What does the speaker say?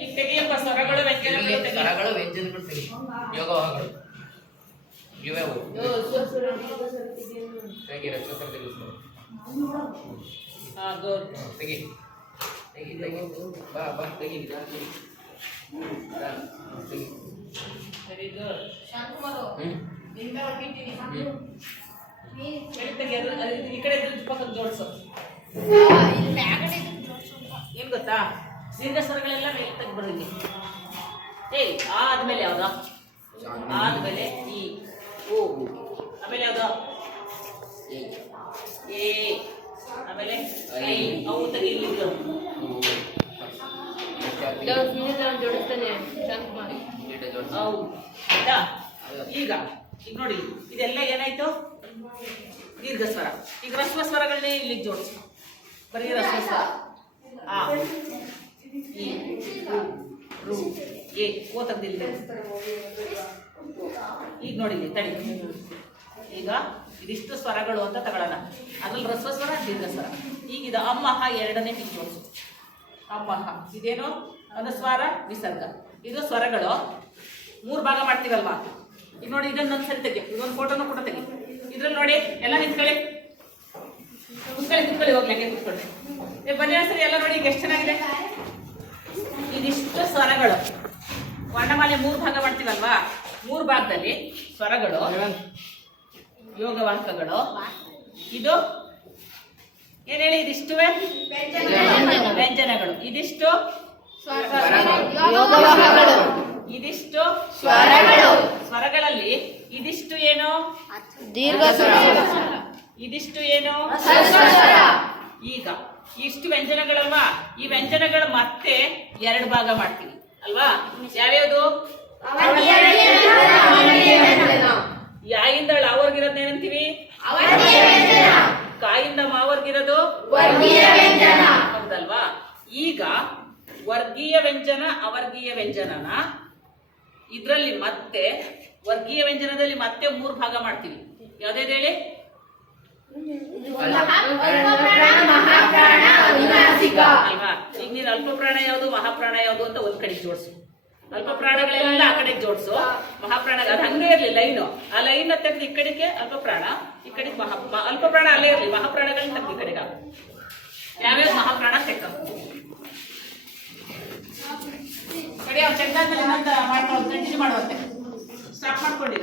ಈಗ ತೆಗಿಯಪ್ಪ ಸ್ವರಗಳು ವ್ಯಂಜನಗಳು ತೆಗಿ. ಸ್ವರಗಳು ವ್ಯಂಜನಗಳು ತೆಗಿ. ಯೋಗವಾಹಗಳು ಇವೆವು ತೆಗಿ ರಕ್ಷಕರು ತೆಗಿಸ್ಕೊ. ಹಾ ಗುಡ್. ತೆಗಿ ತೆಗಿ ತೆಗಿ ಬಾ ಬಾ ತೆಗಿ ತೆಗಿ. Very good. ಶಾಂತಕುಮಾರು ನಿಂದ ಹೊರಟಿದ್ದೀನಿ. ಎಲ್ಲಿ ತೆಗಿ ಅದು ಈ ಕಡೆ ಪಕ್ಕದ ಜೋಡಿಸು. ಇಲ್ಲಿ ಮ್ಯಾಗಡೆ ಜೋಡಿಸು. ಏನ್ ಗೊತ್ತಾ, ದೀರ್ಘ ಸ್ವರಗಳೆಲ್ಲ ಮೇಲೆ ತೆಗಿ ಬರೋದು. ಏಯ್ ಆದ್ಮೇಲೆ ಯಾವ್ದು? ಆದ್ಮೇಲೆ ಈ ಓ, ಆಮೇಲೆ ಯಾವ್ದು? ಏ, ಆಮೇಲೆ ಐ. ಅವು ತೆಗಿಲಿದ್ದು ಜೋಡಿಸ್ತಾನೆ ಶಾಂತಕುಮಾರ್. ಹೌದು. ಆಯ್ತಾ? ಈಗ ಈಗ ನೋಡಿ, ಇದೆಲ್ಲ ಏನಾಯ್ತು? ದೀರ್ಘ ಸ್ವರ. ಈಗ ರಸ್ವ ಸ್ವರಗಳನ್ನೇ ಇಲ್ಲಿಗೆ ಜೋಡಿಸು. ಬರೀ ರಸ್ವ ಸ್ವರ. ಆ, ಈ, ಉ, ರು, ಎ. ಓ ತೆಗ್ದಿಲ್ಲ. ಈಗ ನೋಡಿ ಇಲ್ಲಿ ತಡಿ. ಈಗ ಇದಿಷ್ಟು ಸ್ವರಗಳು ಅಂತ ತಗೊಳ್ಳೋಣ. ಅದ್ರಲ್ಲಿ ರಸ್ವ ಸ್ವರ, ದೀರ್ಘ ಸ್ವರ. ಈಗ ಇದು ಅಮ್ಮಹ ಎರಡನೇ ಟಿಕ್ ಜೋಡಿಸು. ಅಮ್ಮಹ ಇದೇನು? ಅನುಸ್ವಾರ, ವಿಸರ್ಗ. ಇದು ಸ್ವರಗಳು. 3 ಭಾಗ ಮಾಡ್ತೀವಲ್ವಾ? ಈಗ ನೋಡಿ, ಇದನ್ನೊಂದು ಸರಿ ತೆಗಿ. ಇದೊಂದು ಫೋಟೋನು ಕೂಡ ತೆಗಿ. ಇದ್ರಲ್ಲಿ ನೋಡಿ, ಎಲ್ಲ ನಿಂತ್ಕೊಳ್ಳಿ. ಕುತ್ಕೊಳ್ಳಿ ಹೋಗ್ಲಿ, ಹಂಗೆ ಕುತ್ಕೊಳ್ಳಿ. ಬನ್ನಿ ಸರಿ, ಎಲ್ಲ ನೋಡಿ. ಈಗ ಎಷ್ಟು ಚೆನ್ನಾಗಿದೆ. ಇದಿಷ್ಟು ಸ್ವರಗಳು. ವರ್ಣಮಾಲೆ 3 ಭಾಗ ಮಾಡ್ತೀವಲ್ವಾ? 3 ಭಾಗದಲ್ಲಿ ಸ್ವರಗಳು, ಯೋಗವಾಹಕಗಳು. ಇದು ಏನ್ ಹೇಳಿ? ಇದಿಷ್ಟುವೇ ವ್ಯಂಜನಗಳು. ಇದಿಷ್ಟು ಇದಿಷ್ಟು ಸ್ವರಗಳಲ್ಲಿ ಇದಿಷ್ಟು ಏನು? ದೀರ್ಘ ಇದಿಷ್ಟು ಏನು? ಈಗ ಇಷ್ಟು ವ್ಯಂಜನಗಳಲ್ವಾ? ಈ ವ್ಯಂಜನಗಳು ಮತ್ತೆ 2 ಭಾಗ ಮಾಡ್ತೀವಿ ಅಲ್ವಾ? ಯಾವ್ಯಾವುದು? ಯಾಯಿಂದ ಳವರ್ಗಿರೋದ್ ಏನಂತೀವಿ? ಕಾಯಿಂದ ಮಾವರ್ಗಿರೋದು ಹೌದಲ್ವಾ? ಈಗ ವರ್ಗೀಯ ವ್ಯಂಜನ, ಅವರ್ಗೀಯ ವ್ಯಂಜನನ ಇದ್ರಲ್ಲಿ ಮತ್ತೆ ವರ್ಗೀಯ ವ್ಯಂಜನದಲ್ಲಿ ಮತ್ತೆ 3 ಭಾಗ ಮಾಡ್ತೀವಿ. ಯಾವ್ದೇದು ಹೇಳಿ? ಅಲ್ವಾ? ಈಗ ನೀನು ಅಲ್ಪ ಪ್ರಾಣ ಯಾವುದು, ಮಹಾಪ್ರಾಣ ಯಾವುದು ಅಂತ ಒಂದ್ ಕಡೆಗೆ ಜೋಡಿಸು. ಅಲ್ಪ ಪ್ರಾಣಗಳೆಲ್ಲ ಆ ಕಡೆಗೆ ಜೋಡಿಸು. ಮಹಾಪ್ರಾಣ ಅದು ಹಂಗೆ ಇರ್ಲಿ ಲೈನು. ಆ ಲೈನ್ ತೆಗೆದು ಈ ಕಡೆಗೆ ಅಲ್ಪ ಪ್ರಾಣ, ಈ ಕಡೆಗೆ ಅಲ್ಪ ಪ್ರಾಣ ಅಲ್ಲೇ ಇರ್ಲಿ. ಮಹಾಪ್ರಾಣಗಳನ್ನ ತೆಗೆದು ಈ ಕಡೆಗೆ ಯಾವ್ಯಾವ ಮಹಾಪ್ರಾಣ ತೆಕ್ಕ ಕಡೆ ಅವ್ರು ಚೆಂದಾದ್ಮೇಲೆ ಇನ್ನೊಂದು ಮಾಡ್ಕೊಂಡು ಕಂಟಿನ್ಯೂ ಮಾಡುವಂತೆ ಸ್ಟಾಪ್ ಮಾಡ್ಕೊಂಡಿರು.